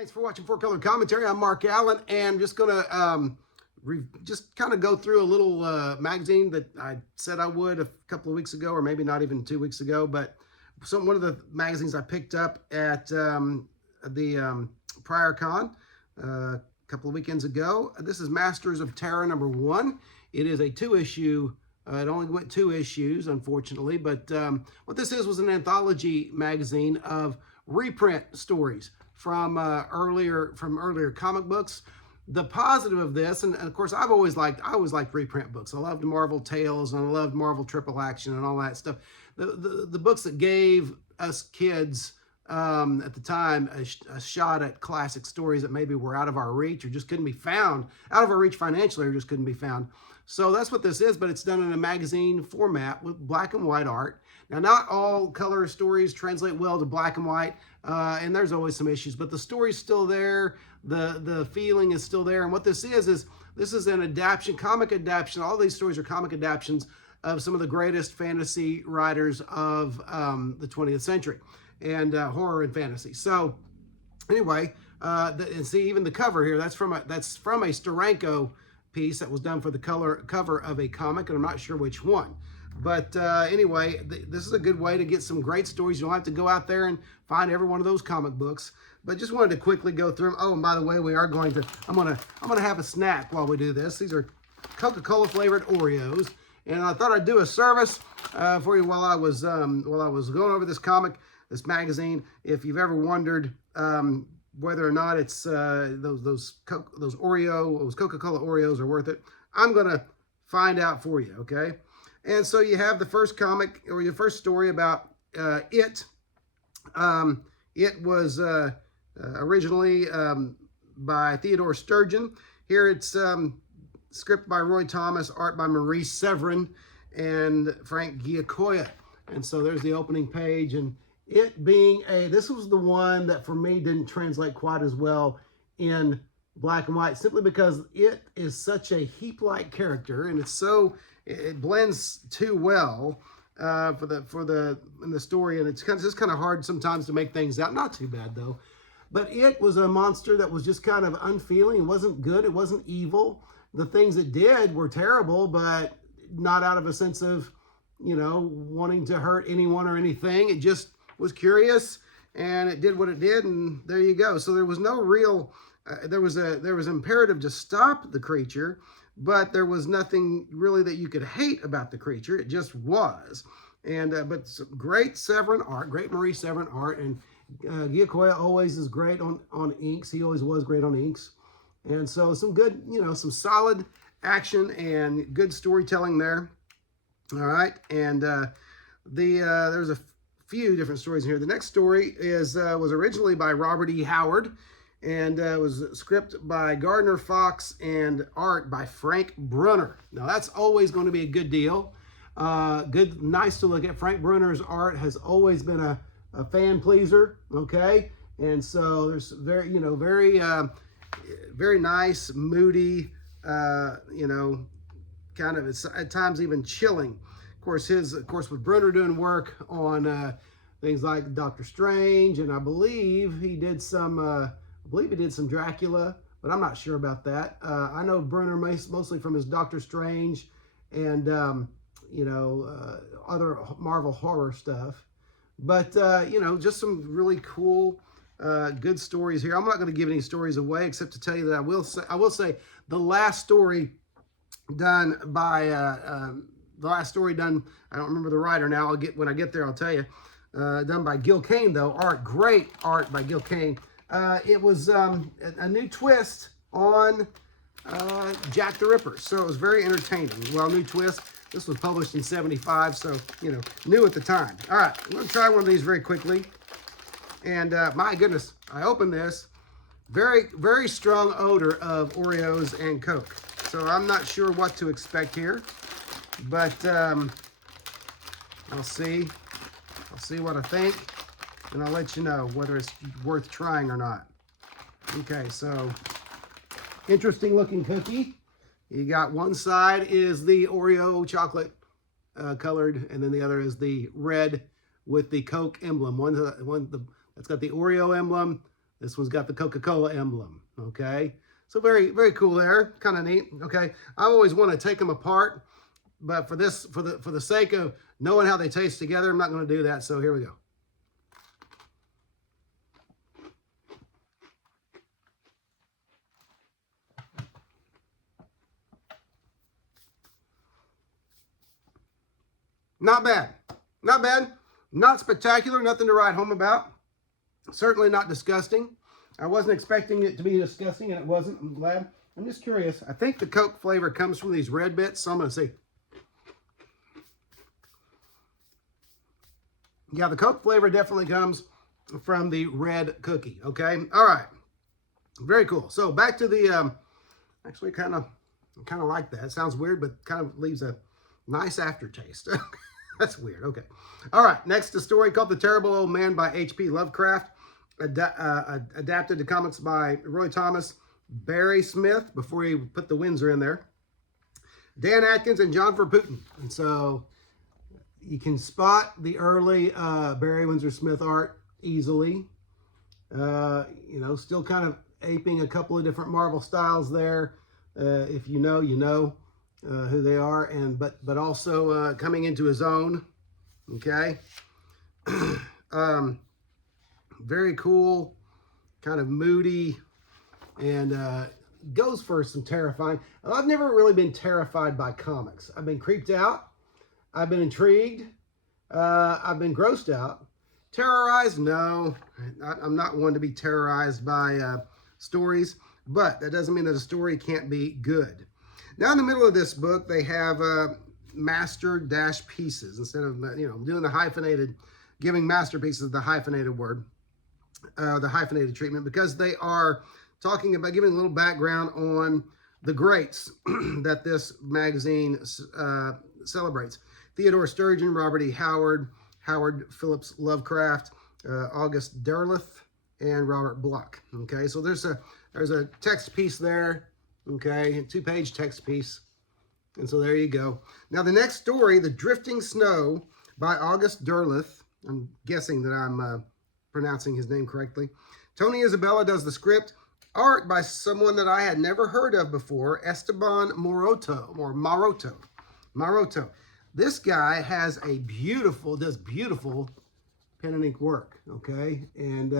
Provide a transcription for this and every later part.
Thanks for watching 4-Color Commentary. I'm Mark Allen, and just gonna just kind of go through a little magazine that I said I would a couple of weeks ago, or maybe not even 2 weeks ago. But one of the magazines I picked up at the Prior Con a couple of weekends ago. This is Masters of Terror #1. It is a 2-issue. It only went 2 issues, unfortunately. But what this was an anthology magazine of reprint stories from earlier comic books. The positive of this, and of course I always liked reprint books. I loved Marvel Tales, and I loved Marvel Triple Action and all that stuff. The books that gave us kids at the time a shot at classic stories that maybe were out of our reach or just couldn't be found, out of our reach financially, or just couldn't be found. So that's what this is, but it's done in a magazine format with black and white art. Now, not all color stories translate well to black and white, and there's always some issues, but the story's still there, the feeling is still there. And what this is an adaptation, comic adaptation. All these stories are comic adaptations of some of the greatest fantasy writers of the 20th century, and horror and fantasy. So anyway, and see, even the cover here, that's from a Steranko piece that was done for the cover of a comic, and I'm not sure which one. But anyway, this is a good way to get some great stories. You don't have to go out there and find every one of those comic books. But just wanted to quickly go through them. Oh, and by the way, I'm gonna have a snack while we do this. These are Coca-Cola flavored Oreos, and I thought I'd do a service for you while I was going over this magazine. If you've ever wondered whether or not it's those Coca-Cola Oreos are worth it, I'm gonna find out for you. Okay. And so you have the first comic, or your first story about It. It was originally by Theodore Sturgeon. Here it's script by Roy Thomas, art by Maurice Severin and Frank Giacoya. And so there's the opening page. And it being this was the one that for me didn't translate quite as well in black and white, simply because it is such a heap-like character, and it blends too well in the story, and it's just kind of hard sometimes to make things out. Not too bad though. But it was a monster that was just kind of unfeeling. It wasn't good. It wasn't evil. The things it did were terrible, but not out of a sense of, wanting to hurt anyone or anything. It just was curious, and it did what it did, and there you go. So there was no real. There was imperative to stop the creature, but there was nothing really that you could hate about the creature. It just was. And but great Severin art, great Maurice Severin art, and Giacoya always is great on inks. He always was great on inks. And so some good, some solid action and good storytelling there. All right, and there's a few different stories in here. The next story was originally by Robert E. Howard, and was script by Gardner Fox and art by Frank Brunner. Now that's always going to be a good deal. Nice to look at. Frank Brunner's art has always been a fan pleaser. Okay, and so there's very nice, moody, kind of at times even chilling. Of course, with Brunner doing work on things like Doctor Strange, and I believe he did some Dracula, but I'm not sure about that. I know Brunner mostly from his Doctor Strange and other Marvel horror stuff. But just some really cool, good stories here. I'm not going to give any stories away, except to tell you that I will say the last story done by I don't remember the writer now. When I get there, I'll tell you. Done by Gil Kane, though. Great art by Gil Kane. It was a new twist on Jack the Ripper, so it was very entertaining. Well, new twist. This was published in '75, so new at the time. All right, I'm gonna try one of these very quickly. And my goodness, I opened this. Very, very strong odor of Oreos and Coke. So I'm not sure what to expect here, but I'll see. I'll see what I think, and I'll let you know whether it's worth trying or not. Okay, so interesting looking cookie. You got one side is the Oreo chocolate colored, and then the other is the red with the Coke emblem. That's got the Oreo emblem. This one's got the Coca-Cola emblem, okay? So very, very cool there, kind of neat, okay? I always want to take them apart, but for the sake of knowing how they taste together, I'm not going to do that, so here we go. Not bad. Not bad. Not spectacular. Nothing to write home about. Certainly not disgusting. I wasn't expecting it to be disgusting, and it wasn't. I'm glad. I'm just curious. I think the Coke flavor comes from these red bits, so I'm going to see. Yeah, the Coke flavor definitely comes from the red cookie, okay? All right. Very cool. So back to the, actually kind of like that. It sounds weird, but kind of leaves a nice aftertaste. That's weird. Okay. All right. Next, a story called The Terrible Old Man by H.P. Lovecraft, adapted to comics by Roy Thomas, Barry Smith, before he put the Windsor in there, Dan Atkins, and John Verpooten. And so you can spot the early Barry Windsor Smith art easily. You know, still kind of aping a couple of different Marvel styles there. If you know, you know who they are, and but also coming into his own. Okay. Very cool, kind of moody, and goes for some terrifying. I've never really been terrified by comics. I've been creeped out. I've been intrigued. I've been grossed out. Terrorized? No. I'm not one to be terrorized by stories, but that doesn't mean that a story can't be good. Now in the middle of this book, they have master dash pieces instead of, you know, doing the hyphenated, giving masterpieces the hyphenated word, the hyphenated treatment, because they are talking about giving a little background on the greats that this magazine celebrates. Theodore Sturgeon, Robert E. Howard, Howard Phillips Lovecraft, August Derleth, and Robert Bloch. Okay, so there's a text piece there. Okay, a 2-page text piece. And so there you go. Now the next story, The Drifting Snow by August Derleth. I'm guessing that I'm pronouncing his name correctly. Tony Isabella does the script. Art by someone that I had never heard of before, Esteban Maroto. This guy has a does beautiful pen and ink work, okay? And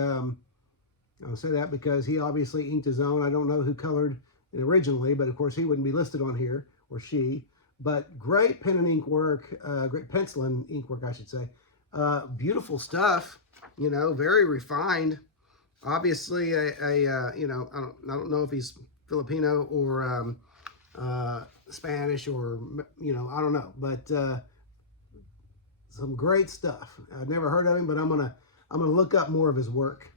I'll say that because he obviously inked his own. I don't know who colored it originally, but of course he wouldn't be listed on here, or she. But great pen and ink work, great pencil and ink work, I should say. Beautiful stuff, you know, very refined. Obviously, you know, I don't know if he's Filipino or Spanish or, you know, I don't know, but some great stuff. I've never heard of him, but I'm gonna look up more of his work.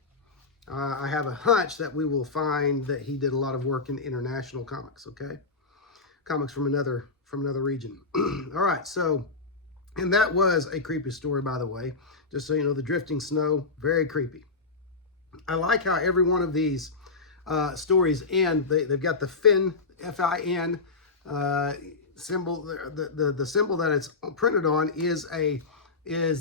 I have a hunch that we will find that he did a lot of work in international comics. Okay, comics from another region. All right, so, and that was a creepy story, by the way. Just so you know, The Drifting Snow, very creepy. I like how every one of these stories end. They've got the fin, F-I-N symbol. The symbol that it's printed on is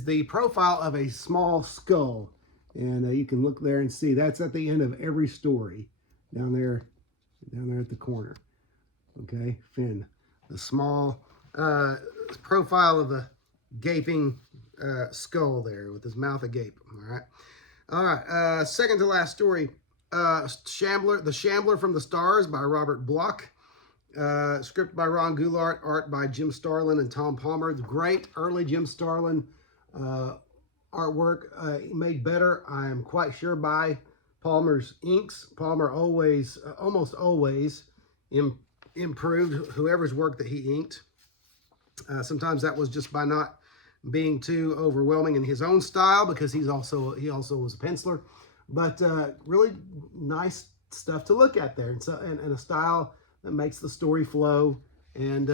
the profile of a small skull, and you can look there and see that's at the end of every story down there at the corner. Okay, fin, the small profile of the gaping skull there with his mouth agape. All right. Second to last story, The Shambler from the Stars by Robert Bloch. Script by Ron Goulart, art by Jim Starlin and Tom Palmer. The great early Jim Starlin artwork, made better, I am quite sure, by Palmer's inks. Palmer always, almost always, improved whoever's work that he inked. Sometimes that was just by not being too overwhelming in his own style, because he also was a penciler. But really nice stuff to look at there, and so and a style that makes the story flow, and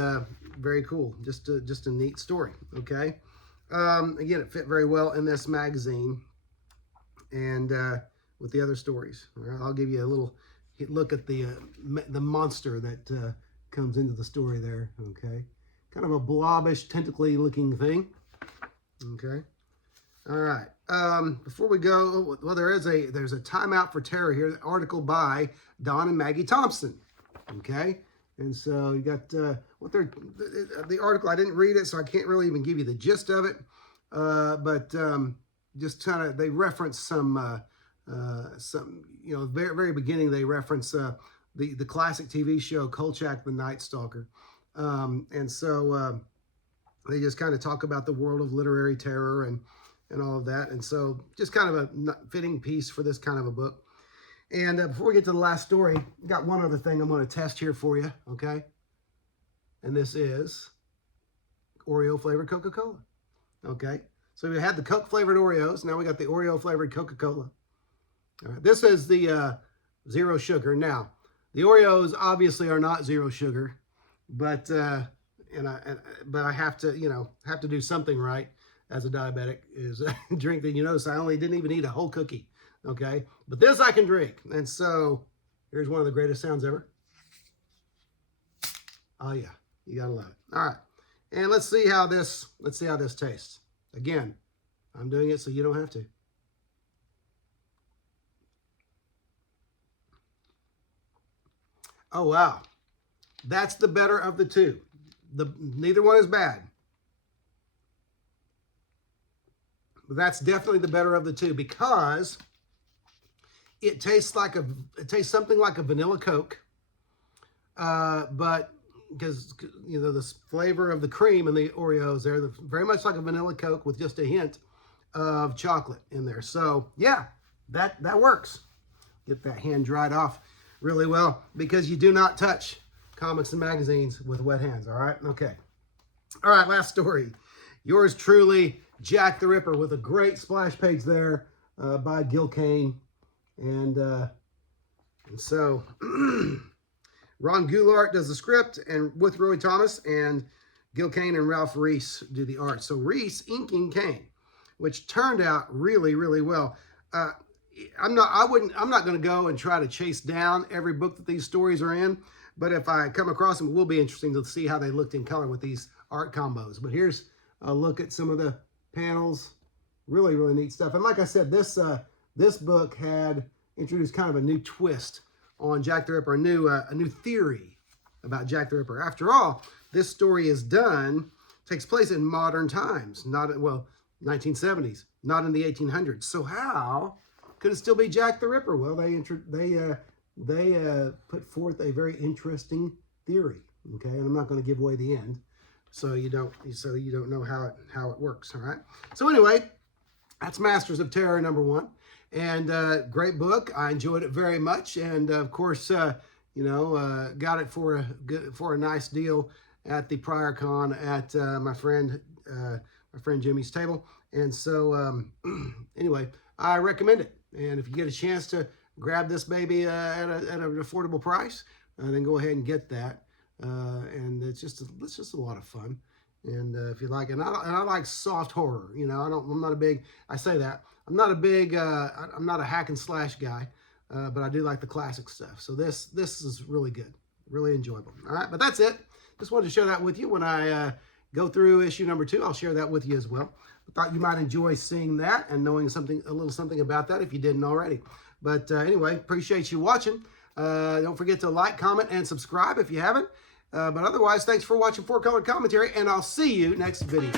very cool. Just a neat story. Okay. Again, it fit very well in this magazine, and with the other stories. I'll give you a little look at the monster that comes into the story there. Okay, kind of a blobbish, tentacly looking thing. Okay. All right. Before we go, well, there's a Timeout for Terror here, the article by Don and Maggie Thompson. Okay. And so you got the article. I didn't read it, so I can't really even give you the gist of it. But just kind of, they reference some, very, very beginning, they reference the classic TV show Kolchak the Night Stalker. And so they just kind of talk about the world of literary terror and all of that. And so just kind of a fitting piece for this kind of a book. And before we get to the last story, I got one other thing I'm going to test here for you, okay? And this is Oreo flavored Coca-Cola, okay? So we had the Coke flavored Oreos. Now we got the Oreo flavored Coca-Cola. All right, this is the zero sugar. Now, the Oreos obviously are not zero sugar, but I have to do something right as a diabetic, is drink that. You notice I didn't even eat a whole cookie, okay? But this I can drink. And so here's one of the greatest sounds ever. Oh yeah, you gotta love it. All right, and let's see how this tastes. Again, I'm doing it so you don't have to. Oh wow, that's the better of the two. Neither one is bad. But that's definitely the better of the two, because it tastes something like a vanilla Coke, but because the flavor of the cream and the Oreos, they're very much like a vanilla Coke with just a hint of chocolate in there. So yeah, that works. Get that hand dried off really well, because you do not touch comics and magazines with wet hands. All right, okay. All right, last story. Yours truly, Jack the Ripper, with a great splash page there by Gil Kane. And so Ron Goulart does the script, and with Roy Thomas, and Gil Kane and Ralph Reese do the art. So Reese inking Kane, which turned out really, really well. I'm not going to go and try to chase down every book that these stories are in, but if I come across them, it will be interesting to see how they looked in color with these art combos. But here's a look at some of the panels. Really, really neat stuff. And like I said, this book had introduced kind of a new twist on Jack the Ripper, a new theory about Jack the Ripper. After all, this story takes place in modern times, 1970s, not in the 1800s. So how could it still be Jack the Ripper? Well, they put forth a very interesting theory. Okay, and I'm not going to give away the end, so you don't know how it works. All right. So anyway, that's Masters of Terror #1, and great book. I enjoyed it very much, and of course, got it for a nice deal at the prior con at my friend Jimmy's table. And so anyway, I recommend it. And if you get a chance to grab this baby at an affordable price, then go ahead and get that. And it's just a lot of fun. And if you like it, and I like soft horror. I'm not a big hack and slash guy, but I do like the classic stuff. So this is really good, really enjoyable. All right, but that's it. Just wanted to share that with you. When I go through issue #2, I'll share that with you as well. I thought you might enjoy seeing that and knowing a little something about that if you didn't already. But anyway, appreciate you watching. Don't forget to like, comment, and subscribe if you haven't. But otherwise, thanks for watching 4 Color Commentary, and I'll see you next video.